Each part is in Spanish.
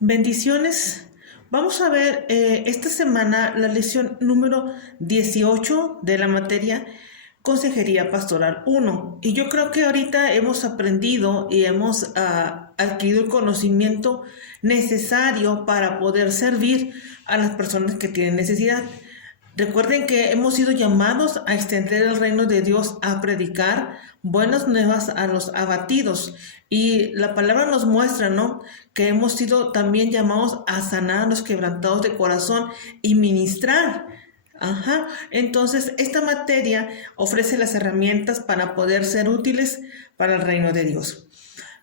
Bendiciones. Vamos a ver esta semana la lección número 18 de la materia Consejería Pastoral 1. Y yo creo que ahorita hemos aprendido y hemos adquirido el conocimiento necesario para poder servir a las personas que tienen necesidad. Recuerden que hemos sido llamados a extender el reino de Dios, a predicar buenas nuevas a los abatidos. Y la palabra nos muestra, ¿no?, que hemos sido también llamados a sanar a los quebrantados de corazón y ministrar. Entonces, esta materia ofrece las herramientas para poder ser útiles para el reino de Dios.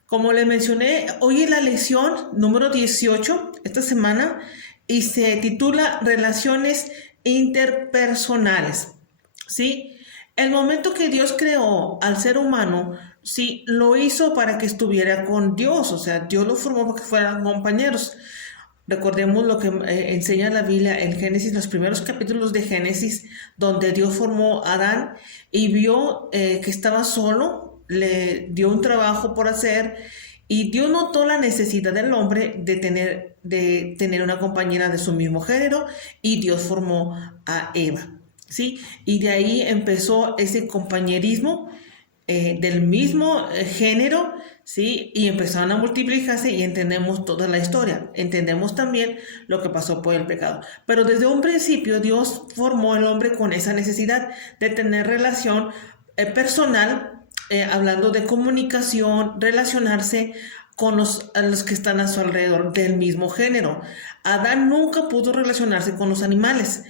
Como le mencioné, hoy es la lección número 18, esta semana, y se titula Relaciones interpersonales, ¿sí? El momento que Dios creó al ser humano, sí, lo hizo para que estuviera con Dios, o sea, Dios lo formó para que fueran compañeros. Recordemos lo que enseña la Biblia en Génesis, los primeros capítulos de Génesis, donde Dios formó a Adán y vio que estaba solo, le dio un trabajo por hacer y Dios notó la necesidad del hombre de tener una compañera de su mismo género y Dios formó a Eva, ¿sí? Y de ahí empezó ese compañerismo del mismo género, ¿sí? Y empezaron a multiplicarse y entendemos toda la historia. Entendemos también lo que pasó por el pecado. Pero desde un principio Dios formó al hombre con esa necesidad de tener relación personal, hablando de comunicación, relacionarse con a los que están a su alrededor del mismo género. Adán nunca pudo relacionarse con los animales.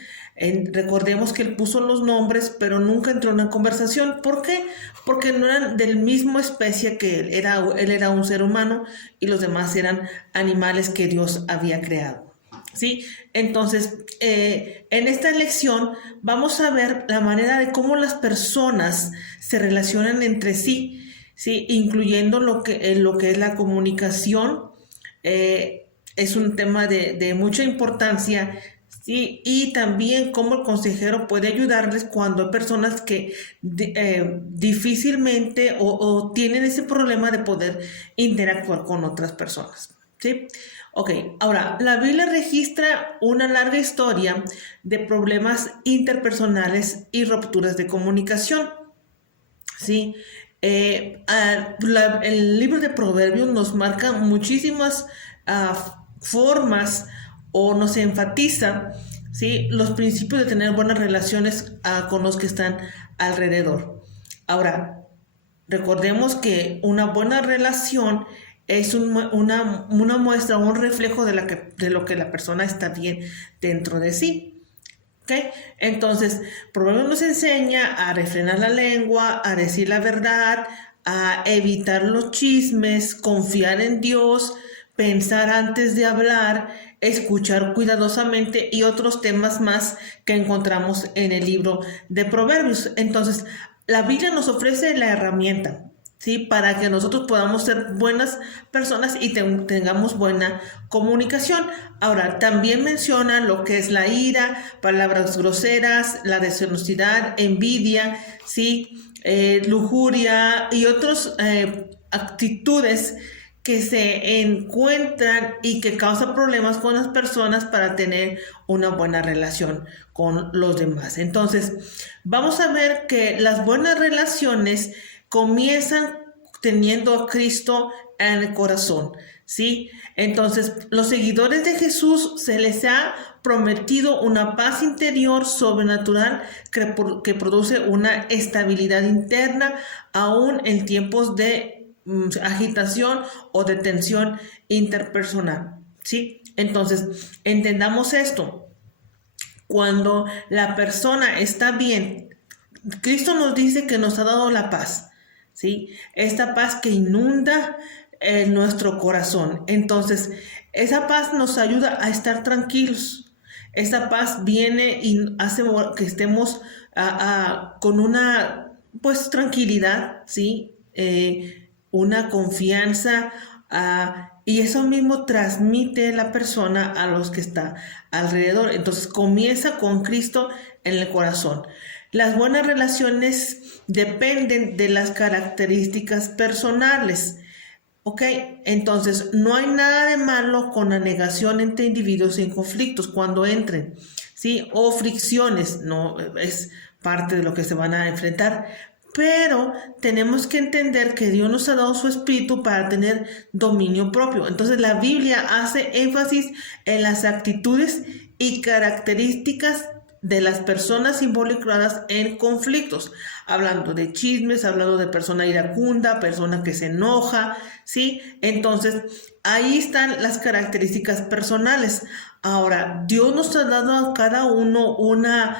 Recordemos que él puso los nombres, pero nunca entró en una conversación. ¿Por qué? Porque no eran del mismo especie que él. Él era un ser humano y los demás eran animales que Dios había creado, ¿sí? Entonces, en esta lección vamos a ver la manera de cómo las personas se relacionan entre sí, ¿sí? Incluyendo lo que es la comunicación. Es un tema de mucha importancia, ¿sí? Y también cómo el consejero puede ayudarles cuando hay personas que difícilmente o tienen ese problema de poder interactuar con otras personas, ¿sí? Ok, ahora, la Biblia registra una larga historia de problemas interpersonales y rupturas de comunicación, ¿sí? El libro de Proverbios nos marca muchísimas formas o nos enfatiza, ¿sí?, los principios de tener buenas relaciones con los que están alrededor. Ahora, recordemos que una buena relación es una muestra, un reflejo de lo que la persona está bien dentro de sí. ¿Okay? Entonces, Proverbios nos enseña a refrenar la lengua, a decir la verdad, a evitar los chismes, confiar en Dios, pensar antes de hablar, escuchar cuidadosamente y otros temas más que encontramos en el libro de Proverbios. Entonces, la Biblia nos ofrece la herramienta, ¿sí?, para que nosotros podamos ser buenas personas y tengamos buena comunicación. Ahora, también menciona lo que es la ira, palabras groseras, la deshonestidad, envidia, ¿sí?, lujuria y otras actitudes que se encuentran y que causan problemas con las personas para tener una buena relación con los demás. Entonces, vamos a ver que las buenas relaciones comienzan teniendo a Cristo en el corazón, ¿sí? Entonces, los seguidores de Jesús se les ha prometido una paz interior sobrenatural que produce una estabilidad interna, aún en tiempos de agitación o de tensión interpersonal, ¿sí? Entonces, entendamos esto. Cuando la persona está bien, Cristo nos dice que nos ha dado la paz, ¿sí? Esta paz que inunda nuestro corazón. Entonces, esa paz nos ayuda a estar tranquilos. Esa paz viene y hace que estemos con una, pues, tranquilidad, ¿sí? Una confianza, y eso mismo transmite la persona a los que está alrededor. Entonces comienza con Cristo en el corazón. Las buenas relaciones dependen de las características personales. Ok, entonces no hay nada de malo con la negación entre individuos en conflictos cuando entren, ¿sí? O fricciones, no es parte de lo que se van a enfrentar. Pero tenemos que entender que Dios nos ha dado su espíritu para tener dominio propio. Entonces la Biblia hace énfasis en las actitudes y características de las personas involucradas en conflictos, hablando de chismes, hablando de persona iracunda, persona que se enoja, ¿sí? Entonces, ahí están las características personales. Ahora, Dios nos ha dado a cada uno una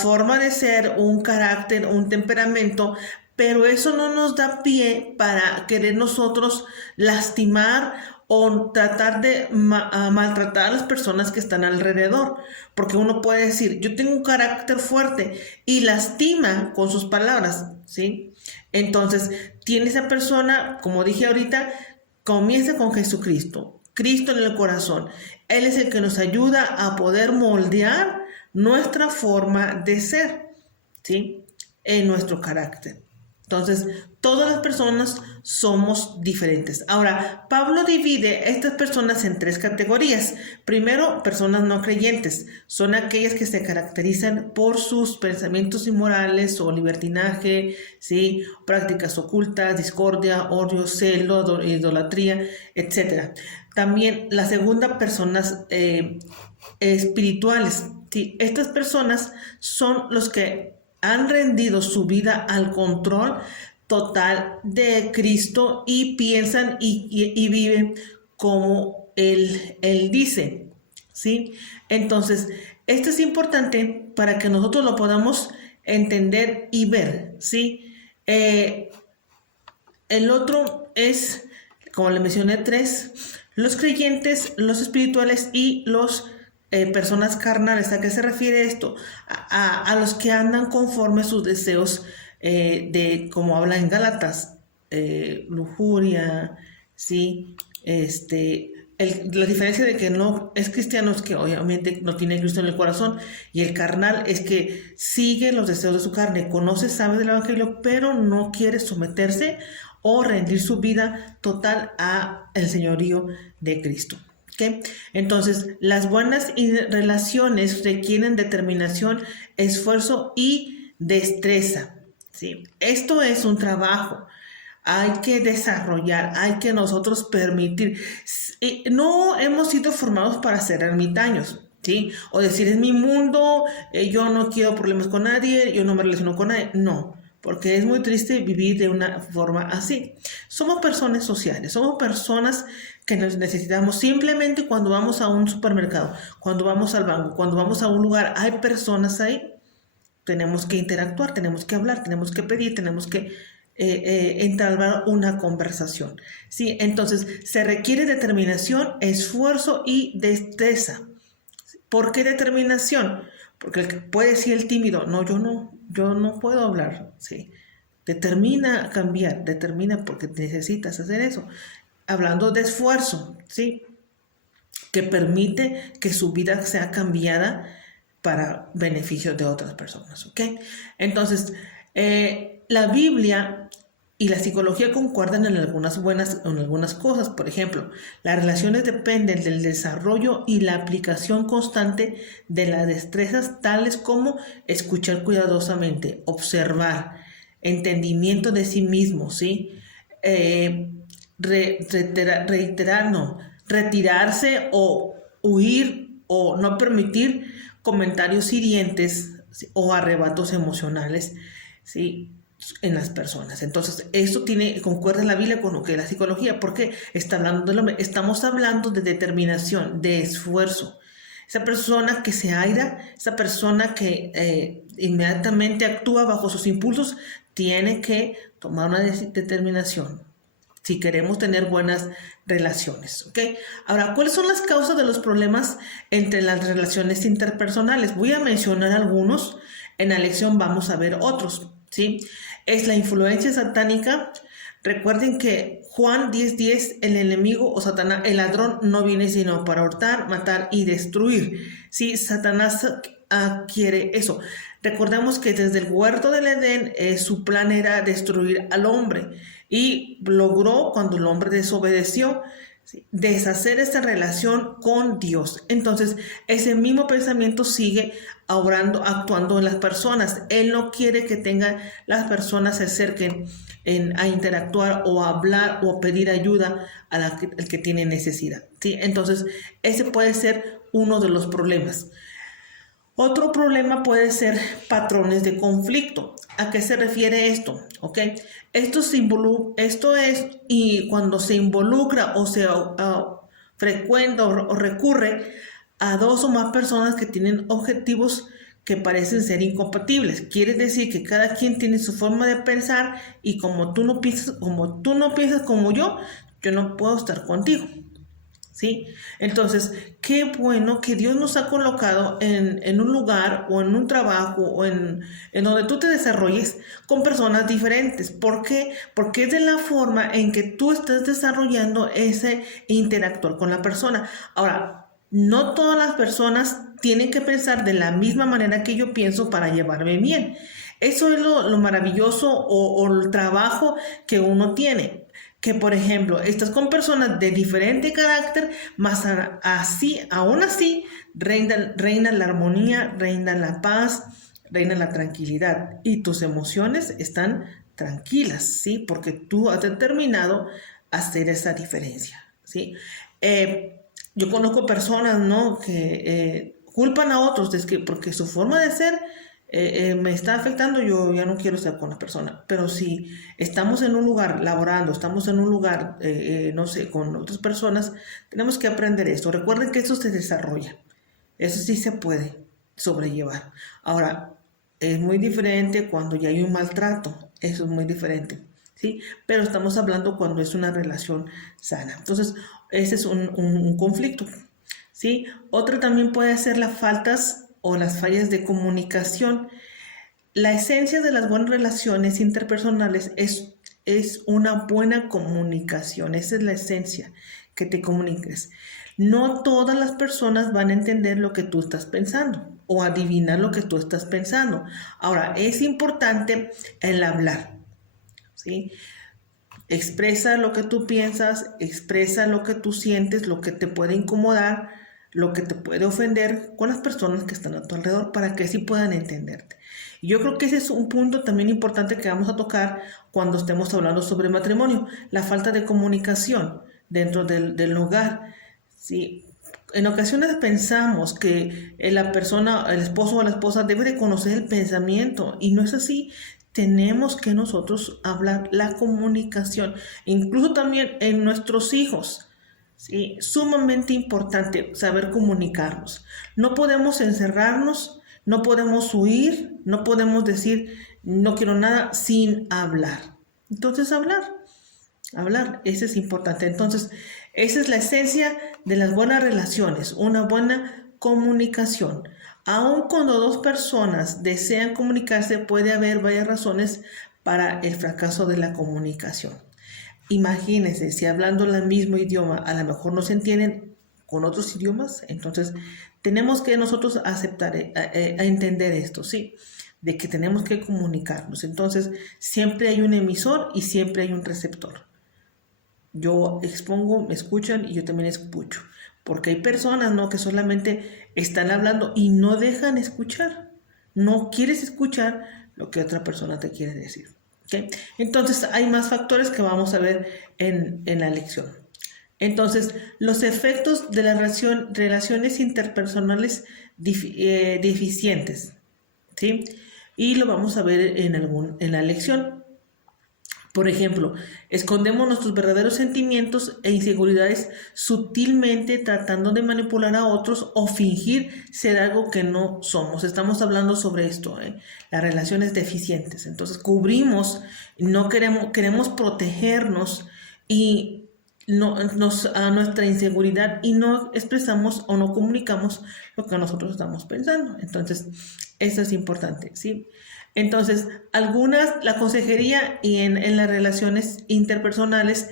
forma de ser, un carácter, un temperamento, pero eso no nos da pie para querer nosotros lastimar o tratar de maltratar a las personas que están alrededor. Porque uno puede decir, yo tengo un carácter fuerte y lastima con sus palabras, ¿sí? Entonces, tiene esa persona, como dije ahorita, comienza con Jesucristo, Cristo en el corazón. Él es el que nos ayuda a poder moldear nuestra forma de ser, ¿sí? En nuestro carácter. Entonces, todas las personas somos diferentes. Ahora, Pablo divide a estas personas en tres categorías. Primero, personas no creyentes. Son aquellas que se caracterizan por sus pensamientos inmorales o libertinaje, ¿sí? Prácticas ocultas, discordia, odio, celo, idolatría, etc. También la segunda, personas espirituales, ¿sí? Estas personas son los que han rendido su vida al control total de Cristo y piensan y viven como Él dice, ¿sí? Entonces, esto es importante para que nosotros lo podamos entender y ver, ¿sí? El otro es, como le mencioné, tres: los creyentes, los espirituales y los personas carnales. ¿A qué se refiere esto? A los que andan conforme a sus deseos, como habla en Gálatas, lujuria, ¿sí? La diferencia de que no es cristiano es que obviamente no tiene Cristo en el corazón, y el carnal es que sigue los deseos de su carne, conoce, sabe del evangelio, pero no quiere someterse o rendir su vida total a el señorío de Cristo. ¿Okay? Entonces, las buenas relaciones requieren determinación, esfuerzo y destreza, ¿sí? Esto es un trabajo. Hay que desarrollar, hay que nosotros permitir. No hemos sido formados para ser ermitaños, ¿sí? O decir, es mi mundo, yo no quiero problemas con nadie, yo no me relaciono con nadie. No, porque es muy triste vivir de una forma así. Somos personas sociales, somos personas que nos necesitamos. Simplemente cuando vamos a un supermercado, cuando vamos al banco, cuando vamos a un lugar, hay personas ahí. Tenemos que interactuar, tenemos que hablar, tenemos que pedir, tenemos que entablar una conversación, ¿sí? Entonces, se requiere determinación, esfuerzo y destreza. ¿Por qué determinación? Porque puede decir el tímido, no, yo no puedo hablar, ¿sí? Determina cambiar, determina porque necesitas hacer eso. Hablando de esfuerzo, ¿sí? Que permite que su vida sea cambiada para beneficio de otras personas, ¿ok? Entonces, la Biblia y la psicología concuerdan en algunas cosas. Por ejemplo, las relaciones dependen del desarrollo y la aplicación constante de las destrezas tales como escuchar cuidadosamente, observar, entendimiento de sí mismo, ¿sí? Retirarse o huir o no permitir comentarios hirientes, ¿sí? O arrebatos emocionales, ¿sí? En las personas. Entonces, esto concuerda en la Biblia con lo que es la psicología, porque estamos hablando de determinación, de esfuerzo. Esa persona que se aira, esa persona que inmediatamente actúa bajo sus impulsos, tiene que tomar una determinación si queremos tener buenas relaciones, ¿ok? Ahora, ¿cuáles son las causas de los problemas entre las relaciones interpersonales? Voy a mencionar algunos, en la lección vamos a ver otros, ¿sí? Es la influencia satánica. Recuerden que Juan 10:10, el enemigo o Satanás, el ladrón, no viene sino para hurtar, matar y destruir. Sí, Satanás quiere eso. Recordemos que desde el huerto del Edén su plan era destruir al hombre. y logró, cuando el hombre desobedeció, ¿sí?, deshacer esta relación con Dios. Entonces, ese mismo pensamiento sigue obrando, actuando en las personas. Él no quiere que las personas se acerquen a interactuar o a hablar o a pedir ayuda al que tiene necesidad, ¿sí? Entonces, ese puede ser uno de los problemas. Otro problema puede ser patrones de conflicto. ¿A qué se refiere esto? ¿Ok? Esto es, y cuando se involucra o se frecuenta o recurre a dos o más personas que tienen objetivos que parecen ser incompatibles. Quiere decir que cada quien tiene su forma de pensar y como tú no piensas como yo no puedo estar contigo. ¿Sí? Entonces, qué bueno que Dios nos ha colocado en un lugar o en un trabajo o en donde tú te desarrolles con personas diferentes. ¿Por qué? Porque es de la forma en que tú estás desarrollando ese interactuar con la persona. Ahora, no todas las personas tienen que pensar de la misma manera que yo pienso para llevarme bien. Eso es lo maravilloso o el trabajo que uno tiene. Que, por ejemplo, estás con personas de diferente carácter, más aún así, reina la armonía, reina la paz, reina la tranquilidad y tus emociones están tranquilas, ¿sí? Porque tú has determinado hacer esa diferencia, ¿sí? Yo conozco personas, ¿no?, que culpan a otros porque su forma de ser me está afectando, yo ya no quiero estar con la persona. Pero si estamos en un lugar laborando, estamos en un lugar, no sé, con otras personas, tenemos que aprender esto. Recuerden que eso se desarrolla. Eso sí se puede sobrellevar. Ahora, es muy diferente cuando ya hay un maltrato. Eso es muy diferente, ¿sí? Pero estamos hablando cuando es una relación sana. Entonces, ese es un conflicto, ¿sí? Otro también puede ser las faltas o las fallas de comunicación. La esencia de las buenas relaciones interpersonales es una buena comunicación. Esa es la esencia, que te comuniques. No todas las personas van a entender lo que tú estás pensando o adivinar lo que tú estás pensando. Ahora, es importante el hablar, ¿sí? Expresa lo que tú piensas, expresa lo que tú sientes, lo que te puede incomodar, lo que te puede ofender con las personas que están a tu alrededor para que así puedan entenderte. Y yo creo que ese es un punto también importante que vamos a tocar cuando estemos hablando sobre matrimonio, la falta de comunicación dentro del hogar, ¿sí? En ocasiones pensamos que la persona, el esposo o la esposa debe de conocer el pensamiento y no es así. Tenemos que nosotros hablar la comunicación, incluso también en nuestros hijos. Sí, sumamente importante saber comunicarnos. No podemos encerrarnos, no podemos huir, no podemos decir no quiero nada sin hablar. Entonces hablar, eso es importante. Entonces, esa es la esencia de las buenas relaciones, una buena comunicación. Aun cuando dos personas desean comunicarse, puede haber varias razones para el fracaso de la comunicación. Imagínense, si hablando el mismo idioma a lo mejor no se entienden con otros idiomas, entonces tenemos que nosotros aceptar, a entender esto, ¿sí? De que tenemos que comunicarnos. Entonces, siempre hay un emisor y siempre hay un receptor. Yo expongo, me escuchan y yo también escucho. Porque hay personas, ¿no?, que solamente están hablando y no dejan escuchar. No quieres escuchar lo que otra persona te quiere decir. ¿Okay? Entonces hay más factores que vamos a ver en la lección. Entonces, los efectos de las relaciones interpersonales deficientes, ¿sí? Y lo vamos a ver en la lección. Por ejemplo, escondemos nuestros verdaderos sentimientos e inseguridades sutilmente tratando de manipular a otros o fingir ser algo que no somos. Estamos hablando sobre esto, las relaciones deficientes. Entonces cubrimos, no queremos protegernos y a nuestra inseguridad y no expresamos o no comunicamos lo que nosotros estamos pensando. Entonces, eso es importante, ¿sí? Entonces, la consejería y en las relaciones interpersonales,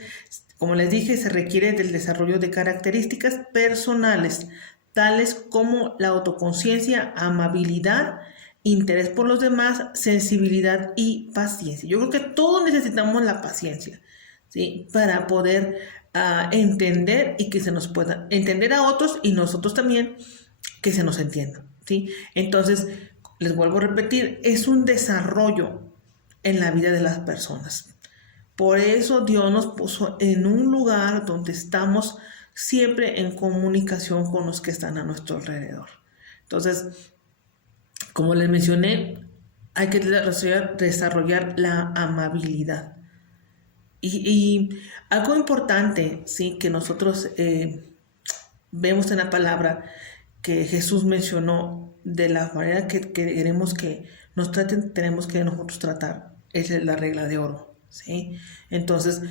como les dije, se requiere del desarrollo de características personales, tales como la autoconciencia, amabilidad, interés por los demás, sensibilidad y paciencia. Yo creo que todos necesitamos la paciencia. ¿sí? Para poder entender y que se nos pueda entender a otros y nosotros también que se nos entienda, ¿sí? Entonces, les vuelvo a repetir, es un desarrollo en la vida de las personas. Por eso Dios nos puso en un lugar donde estamos siempre en comunicación con los que están a nuestro alrededor. Entonces, como les mencioné, hay que desarrollar la amabilidad. Y algo importante, sí, que nosotros vemos en la palabra que Jesús mencionó de la manera que queremos que nos traten, tenemos que nosotros tratar, es la regla de oro, ¿sí? Entonces,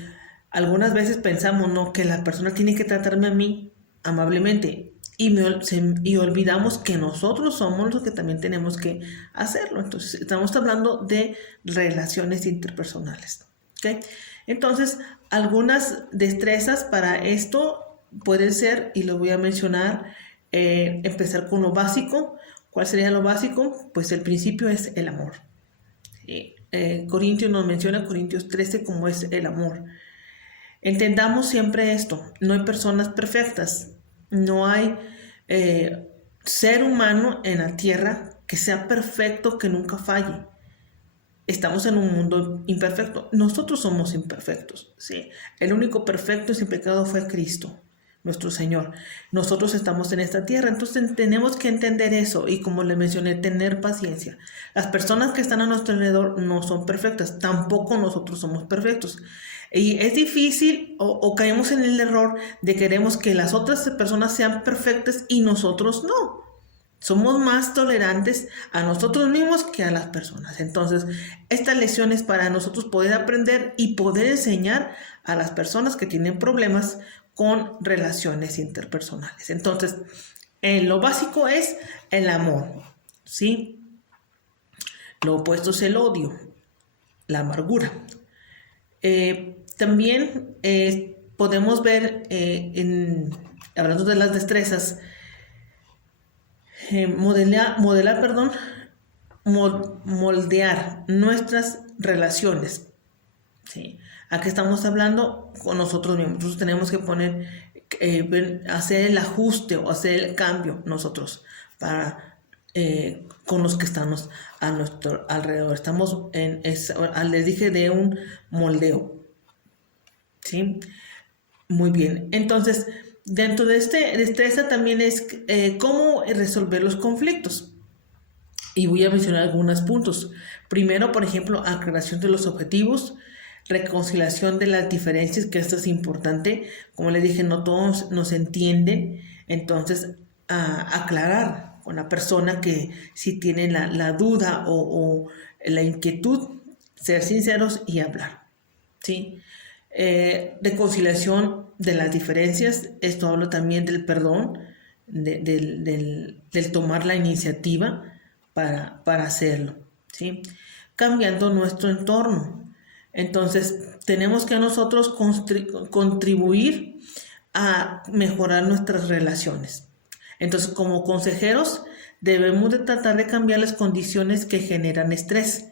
algunas veces pensamos, ¿no?, que la persona tiene que tratarme a mí amablemente y olvidamos que nosotros somos los que también tenemos que hacerlo. Entonces, estamos hablando de relaciones interpersonales, ¿ok? Entonces, algunas destrezas para esto pueden ser, y lo voy a mencionar, empezar con lo básico. ¿Cuál sería lo básico? Pues el principio es el amor. Corintios nos menciona, Corintios 13, cómo es el amor. Entendamos siempre esto, no hay personas perfectas, no hay ser humano en la tierra que sea perfecto, que nunca falle. Estamos en un mundo imperfecto, nosotros somos imperfectos, ¿sí? El único perfecto y sin pecado fue Cristo, nuestro Señor. Nosotros estamos en esta tierra, entonces tenemos que entender eso y, como le mencioné, tener paciencia. Las personas que están a nuestro alrededor no son perfectas, tampoco nosotros somos perfectos. Y es difícil o caemos en el error de queremos que las otras personas sean perfectas y nosotros no. Somos más tolerantes a nosotros mismos que a las personas. Entonces, esta lección es para nosotros poder aprender y poder enseñar a las personas que tienen problemas con relaciones interpersonales. Entonces, lo básico es el amor, ¿sí? Lo opuesto es el odio, la amargura. También podemos ver, hablando de las destrezas, moldear nuestras relaciones, ¿sí? Aquí estamos hablando con nosotros mismos. Nosotros tenemos que poner, hacer el ajuste o hacer el cambio nosotros para con los que estamos a nuestro alrededor. Estamos les dije, de un moldeo, ¿sí? Muy bien. Entonces, dentro de esta también es cómo resolver los conflictos. Y voy a mencionar algunos puntos. Primero, por ejemplo, aclaración de los objetivos, reconciliación de las diferencias, que esto es importante. Como les dije, no todos nos entienden. Entonces, aclarar con la persona que si tiene la duda o la inquietud, ser sinceros y hablar, ¿sí? Reconciliación de las diferencias, esto habla también del perdón, del tomar la iniciativa para hacerlo, ¿sí? Cambiando nuestro entorno. Entonces, tenemos que nosotros contribuir a mejorar nuestras relaciones. Entonces, como consejeros, debemos de tratar de cambiar las condiciones que generan estrés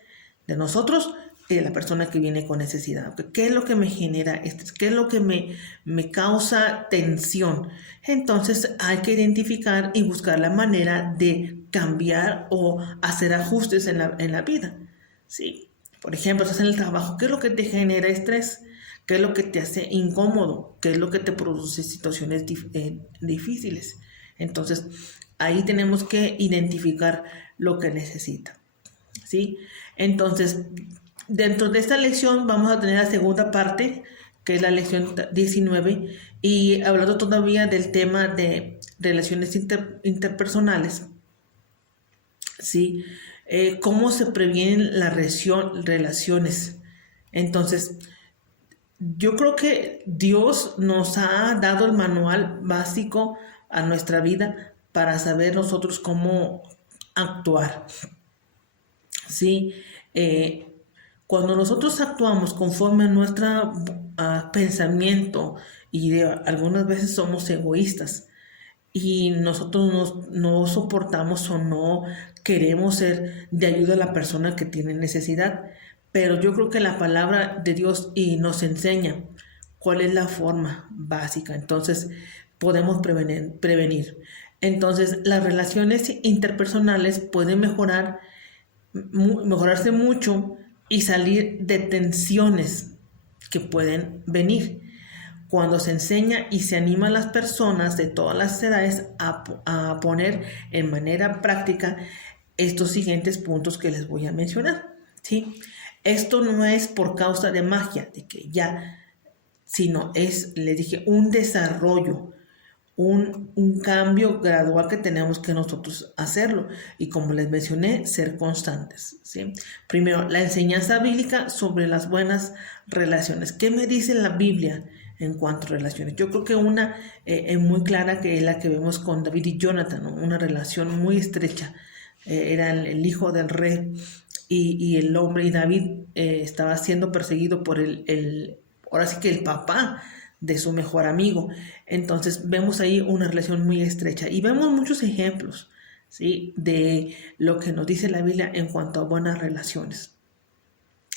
de nosotros y de la persona que viene con necesidad. ¿Qué es lo que me genera estrés? ¿Qué es lo que me causa tensión? Entonces, hay que identificar y buscar la manera de cambiar o hacer ajustes en la vida, ¿sí? Por ejemplo, estás en el trabajo, ¿qué es lo que te genera estrés? ¿Qué es lo que te hace incómodo? ¿Qué es lo que te produce situaciones difíciles? Entonces, ahí tenemos que identificar lo que necesita, ¿sí? Entonces, dentro de esta lección vamos a tener la segunda parte, que es la lección 19, y hablando todavía del tema de relaciones interpersonales, ¿sí? Cómo se previenen las relaciones. Entonces, yo creo que Dios nos ha dado el manual básico a nuestra vida para saber nosotros cómo actuar, ¿sí? Cuando nosotros actuamos conforme a nuestro pensamiento, y algunas veces somos egoístas, y nosotros no soportamos o no queremos ser de ayuda a la persona que tiene necesidad, pero yo creo que la palabra de Dios y nos enseña cuál es la forma básica. Entonces, podemos prevenir. Entonces, las relaciones interpersonales pueden mejorarse mucho y salir de tensiones que pueden venir cuando se enseña y se anima a las personas de todas las edades a poner en manera práctica estos siguientes puntos que les voy a mencionar, ¿sí? Esto no es por causa de magia, de que ya, sino es, les dije, un desarrollo, un cambio gradual que tenemos que nosotros hacerlo. Y como les mencioné, ser constantes, ¿sí? Primero, la enseñanza bíblica sobre las buenas relaciones. ¿Qué me dice la Biblia en cuanto a relaciones? Yo creo que una muy clara, que es la que vemos con David y Jonathan, ¿no? Una relación muy estrecha. Era el hijo del rey y el hombre, y David estaba siendo perseguido por ahora sí que el papá de su mejor amigo. Entonces vemos ahí una relación muy estrecha y vemos muchos ejemplos, ¿sí?, de lo que nos dice la Biblia en cuanto a buenas relaciones.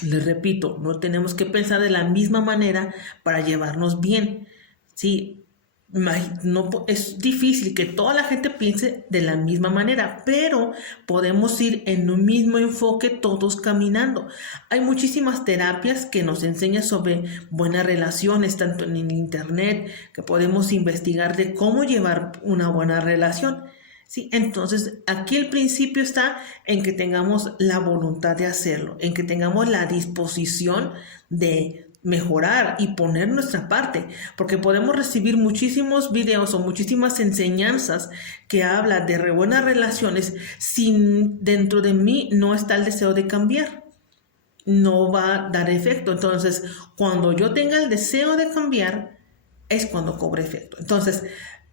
Les repito, no tenemos que pensar de la misma manera para llevarnos bien, ¿sí? No, es difícil que toda la gente piense de la misma manera, pero podemos ir en un mismo enfoque todos caminando. Hay muchísimas terapias que nos enseñan sobre buenas relaciones, tanto en internet, que podemos investigar de cómo llevar una buena relación. Sí, entonces aquí el principio está en que tengamos la voluntad de hacerlo, en que tengamos la disposición de mejorar y poner nuestra parte, porque podemos recibir muchísimos videos o muchísimas enseñanzas que hablan de buenas relaciones sin dentro de mí no está el deseo de cambiar, no va a dar efecto. Entonces, cuando yo tenga el deseo de cambiar, es cuando cobre efecto. Entonces,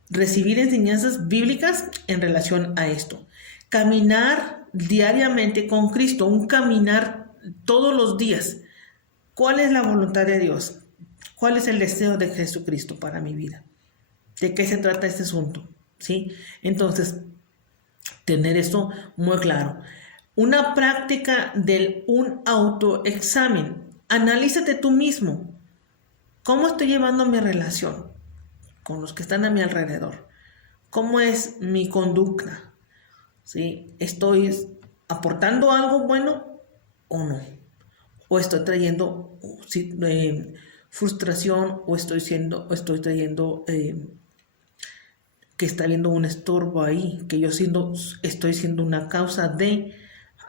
recibir enseñanzas bíblicas en relación a esto. Caminar diariamente con Cristo, un caminar todos los días. ¿Cuál es la voluntad de Dios? ¿Cuál es el deseo de Jesucristo para mi vida? ¿De qué se trata este asunto? ¿Sí? Entonces, tener esto muy claro. Una práctica un autoexamen. Analízate tú mismo. ¿Cómo estoy llevando mi relación con los que están a mi alrededor? ¿Cómo es mi conducta? ¿Sí? ¿Estoy aportando algo bueno o no? ¿O estoy trayendo frustración o estoy trayendo que está habiendo un estorbo ahí, que estoy siendo una causa de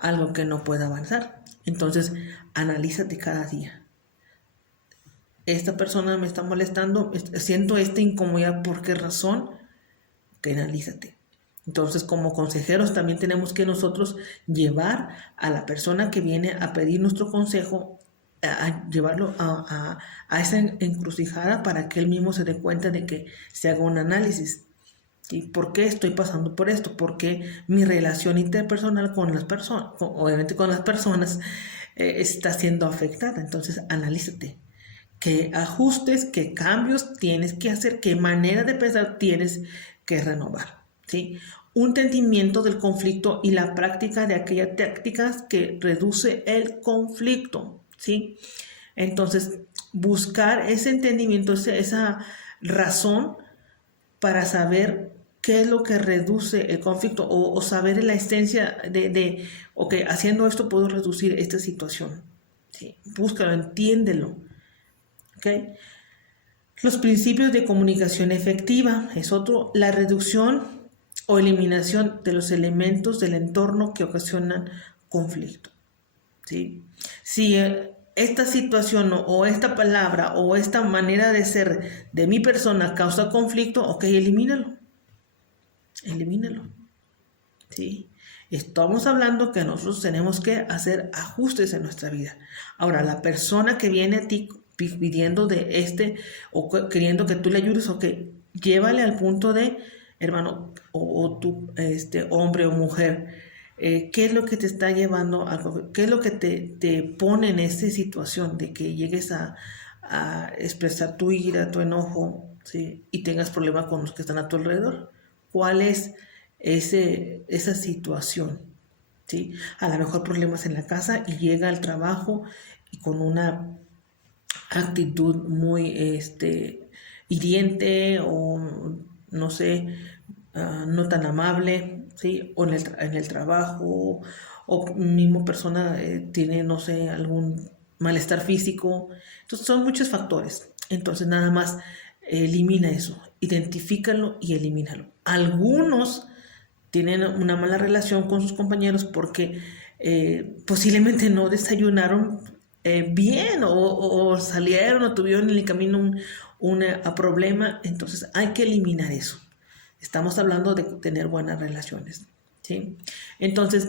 algo que no pueda avanzar? Entonces, analízate cada día. Esta persona me está molestando, siento esta incomodidad, ¿por qué razón? Que analízate. Entonces, como consejeros también tenemos que nosotros llevar a la persona que viene a pedir nuestro consejo, a llevarlo a esa encrucijada para que él mismo se dé cuenta de que se haga un análisis. ¿Sí? ¿Por qué estoy pasando por esto? ¿Por qué mi relación interpersonal con las personas, obviamente con las personas, está siendo afectada? Entonces, analízate. ¿Qué ajustes, qué cambios tienes que hacer, qué manera de pensar tienes que renovar? ¿Sí? Un entendimiento del conflicto y la práctica de aquellas tácticas que reduce el conflicto, ¿sí? Entonces, buscar ese entendimiento, esa razón para saber qué es lo que reduce el conflicto o saber la esencia ok, haciendo esto puedo reducir esta situación, ¿sí? Búscalo, entiéndelo, ¿ok? Los principios de comunicación efectiva es otro, la reducción o eliminación de los elementos del entorno que ocasionan conflicto, ¿sí? Si esta situación o esta palabra o esta manera de ser de mi persona causa conflicto, ok, elimínalo, ¿sí? Estamos hablando que nosotros tenemos que hacer ajustes en nuestra vida. Ahora, la persona que viene a ti pidiendo o queriendo que tú le ayudes, ok, llévale al punto de, hermano, o tú, hombre o mujer, ¿qué es lo que te está llevando qué es lo que te pone en esa situación de que llegues a expresar tu ira, tu enojo, ¿sí? Y tengas problemas con los que están a tu alrededor? ¿Cuál es esa situación? ¿sí? A lo mejor problemas en la casa y llega al trabajo y con una actitud muy hiriente o no sé, no tan amable, ¿sí? O en el trabajo, o mismo persona tiene, no sé, algún malestar físico. Entonces son muchos factores. Entonces nada más elimina eso, identifícalo y elimínalo. Algunos tienen una mala relación con sus compañeros porque posiblemente no desayunaron bien o salieron o tuvieron en el camino un problema, entonces hay que eliminar eso. Estamos hablando de tener buenas relaciones, ¿sí? Entonces,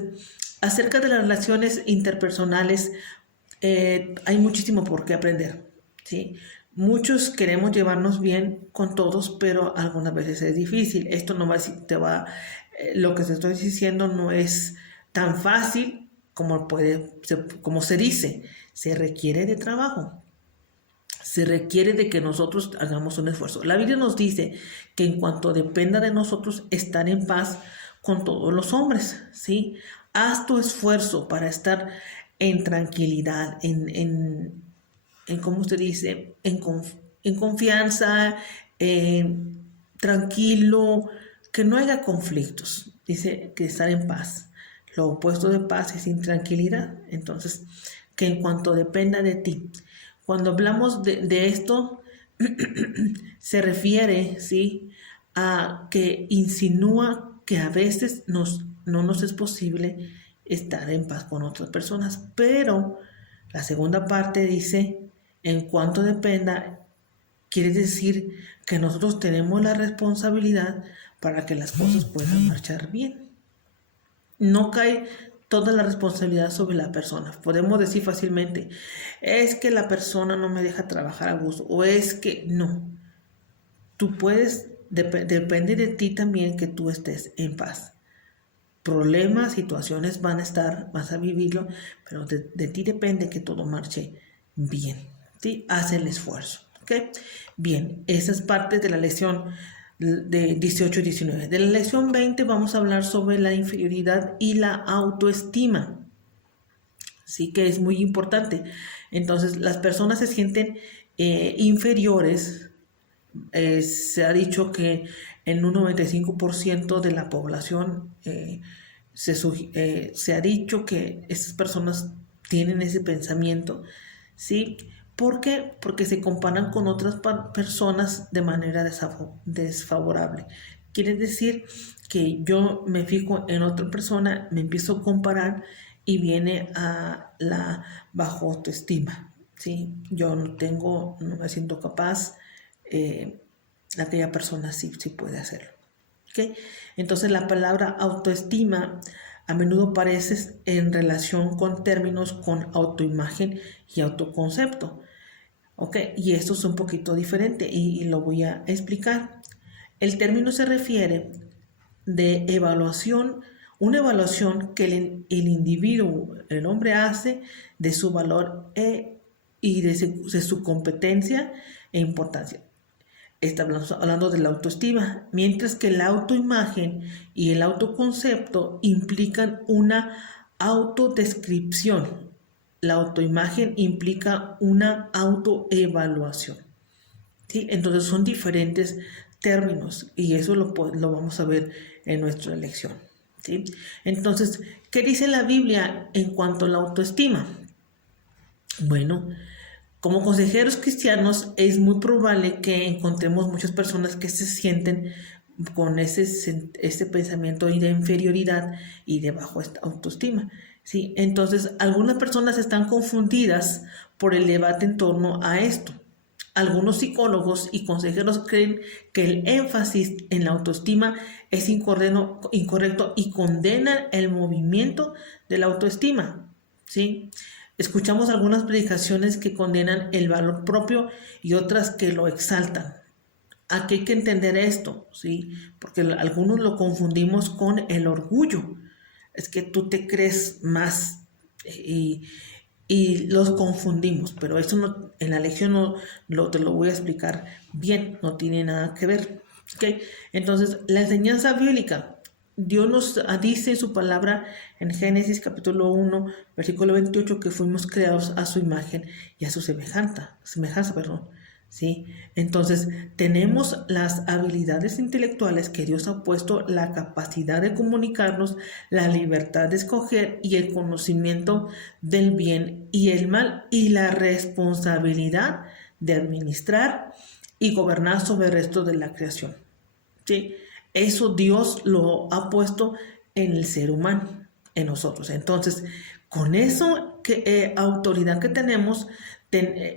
acerca de las relaciones interpersonales, hay muchísimo por qué aprender, ¿sí? Muchos queremos llevarnos bien con todos, pero algunas veces es difícil. Esto no va a lo que te estoy diciendo no es tan fácil como se dice. Se requiere de trabajo. Se requiere de que nosotros hagamos un esfuerzo. La Biblia nos dice que en cuanto dependa de nosotros estar en paz con todos los hombres, ¿sí? Haz tu esfuerzo para estar en tranquilidad, ¿cómo usted dice? En confianza, tranquilo, que no haya conflictos. Dice que estar en paz. Lo opuesto de paz es intranquilidad. Entonces, que en cuanto dependa de ti. Cuando hablamos de esto, se refiere, ¿sí?, a que insinúa que a veces no nos es posible estar en paz con otras personas, pero la segunda parte dice, en cuanto dependa, quiere decir que nosotros tenemos la responsabilidad para que las cosas puedan marchar bien. No cae toda la responsabilidad sobre la persona. Podemos decir fácilmente, es que la persona no me deja trabajar a gusto, o es que no. Tú puedes, depende de ti también que tú estés en paz. Problemas, situaciones van a estar, vas a vivirlo, pero de ti depende que todo marche bien, ¿sí? Haz el esfuerzo, ¿ok? Bien, esa es parte de la lección de 18 y 19. De la lección 20 vamos a hablar sobre la inferioridad y la autoestima. Sí que es muy importante. Entonces, las personas se sienten inferiores. Se ha dicho que en un 95% de la población se ha dicho que esas personas tienen ese pensamiento, ¿sí? ¿Por qué? Porque se comparan con otras personas de manera desfavorable. Quiere decir que yo me fijo en otra persona, me empiezo a comparar y viene a la bajo autoestima, ¿sí? Yo no me siento capaz, aquella persona sí puede hacerlo, ¿ok? Entonces la palabra autoestima a menudo aparece en relación con términos con autoimagen y autoconcepto, ¿ok? Y esto es un poquito diferente y lo voy a explicar. El término se refiere de evaluación, una evaluación que el individuo, el hombre hace de su valor y de su competencia e importancia. Estamos hablando de la autoestima, mientras que la autoimagen y el autoconcepto implican una autodescripción. La autoimagen implica una autoevaluación, ¿sí? Entonces son diferentes términos y eso lo vamos a ver en nuestra lección, ¿sí? Entonces, ¿qué dice la Biblia en cuanto a la autoestima? Bueno, como consejeros cristianos es muy probable que encontremos muchas personas que se sienten con ese pensamiento de inferioridad y de baja autoestima, ¿sí? Entonces, algunas personas están confundidas por el debate en torno a esto. Algunos psicólogos y consejeros creen que el énfasis en la autoestima es incorrecto y condenan el movimiento de la autoestima, ¿sí? Escuchamos algunas predicaciones que condenan el valor propio y otras que lo exaltan. Aquí hay que entender esto, ¿sí? Porque algunos lo confundimos con el orgullo. Es que tú te crees más y los confundimos, pero eso no, en la lección te lo voy a explicar bien, no tiene nada que ver, ¿ok? Entonces, la enseñanza bíblica Dios nos dice en su palabra en Génesis capítulo 1, versículo 28, que fuimos creados a su imagen y a su semejanza, perdón. ¿Sí? Entonces, tenemos las habilidades intelectuales que Dios ha puesto, la capacidad de comunicarnos, la libertad de escoger y el conocimiento del bien y el mal y la responsabilidad de administrar y gobernar sobre el resto de la creación. ¿Sí? Eso Dios lo ha puesto en el ser humano, en nosotros. Entonces, con eso autoridad que tenemos,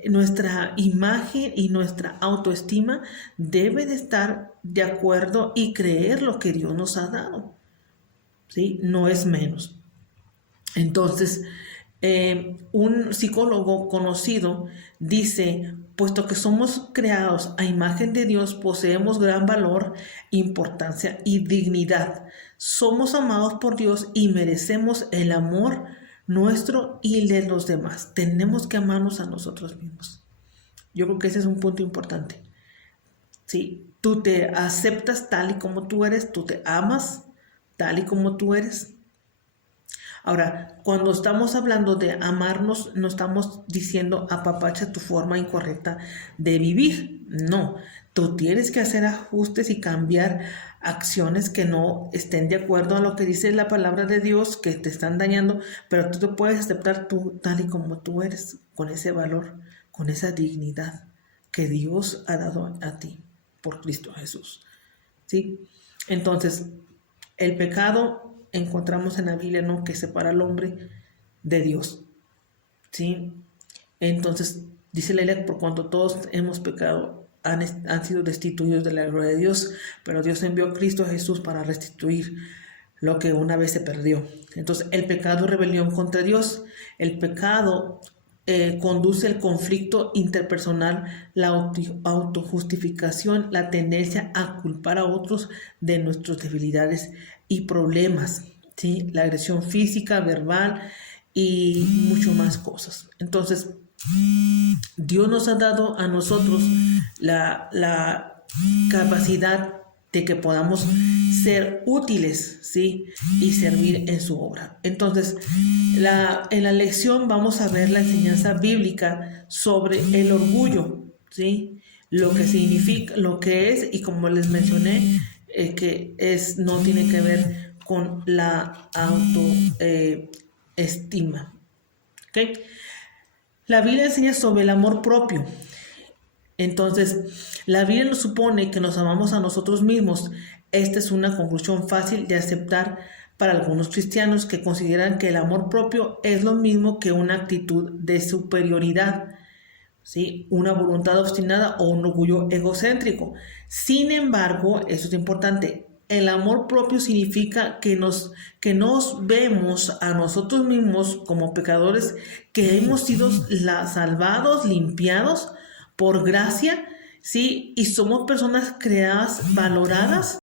nuestra imagen y nuestra autoestima debe de estar de acuerdo y creer lo que Dios nos ha dado. ¿Sí? No es menos. Entonces, un psicólogo conocido dice, puesto que somos creados a imagen de Dios, poseemos gran valor, importancia y dignidad. Somos amados por Dios y merecemos el amor nuestro y el de los demás. Tenemos que amarnos a nosotros mismos. Yo creo que ese es un punto importante. ¿Sí? Tú te aceptas tal y como tú eres, tú te amas tal y como tú eres. Ahora, cuando estamos hablando de amarnos, no estamos diciendo apapacha tu forma incorrecta de vivir. No, tú tienes que hacer ajustes y cambiar acciones que no estén de acuerdo a lo que dice la palabra de Dios, que te están dañando, pero tú te puedes aceptar tú tal y como tú eres, con ese valor, con esa dignidad que Dios ha dado a ti por Cristo Jesús. ¿Sí? Entonces, el pecado encontramos en la Biblia, ¿no?, que separa al hombre de Dios. ¿Sí? Entonces, dice la Biblia, por cuanto todos hemos pecado, han sido destituidos de la gloria de Dios, pero Dios envió a Cristo Jesús para restituir lo que una vez se perdió. Entonces, el pecado es rebelión contra Dios. El pecado conduce al conflicto interpersonal, la autojustificación, la tendencia a culpar a otros de nuestras debilidades y problemas, ¿sí? La agresión física, verbal y mucho más cosas. Entonces, Dios nos ha dado a nosotros la capacidad de que podamos ser útiles, ¿sí?, y servir en su obra. Entonces, en la lección vamos a ver la enseñanza bíblica sobre el orgullo, ¿sí?, lo que significa, lo que es, y como les mencioné, no tiene que ver con la autoestima. ¿Okay? La Biblia enseña sobre el amor propio. Entonces, la Biblia nos supone que nos amamos a nosotros mismos. Esta es una conclusión fácil de aceptar para algunos cristianos que consideran que el amor propio es lo mismo que una actitud de superioridad, ¿sí?, una voluntad obstinada o un orgullo egocéntrico. Sin embargo, eso es importante, el amor propio significa que nos vemos a nosotros mismos como pecadores, que hemos sido salvados, limpiados por gracia, ¿sí?, y somos personas creadas, valoradas